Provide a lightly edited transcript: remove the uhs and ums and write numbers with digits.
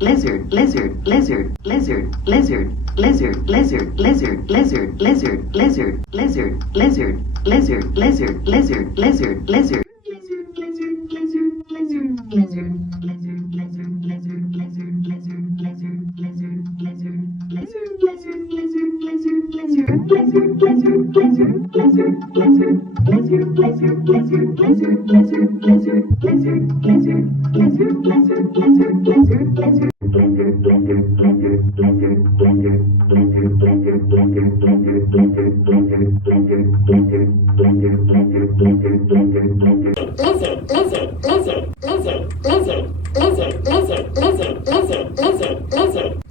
lizard, lizard, lizard, lizard, lizard, lizard, lizard, lizard, lizard, lizard, lizard, lizard, lizard, lizard, lizard, lizard, lizard, lizard. Lizard, lizard, lizard, lizard, lizard, lizard, lizard, lizard, lizard, lizard.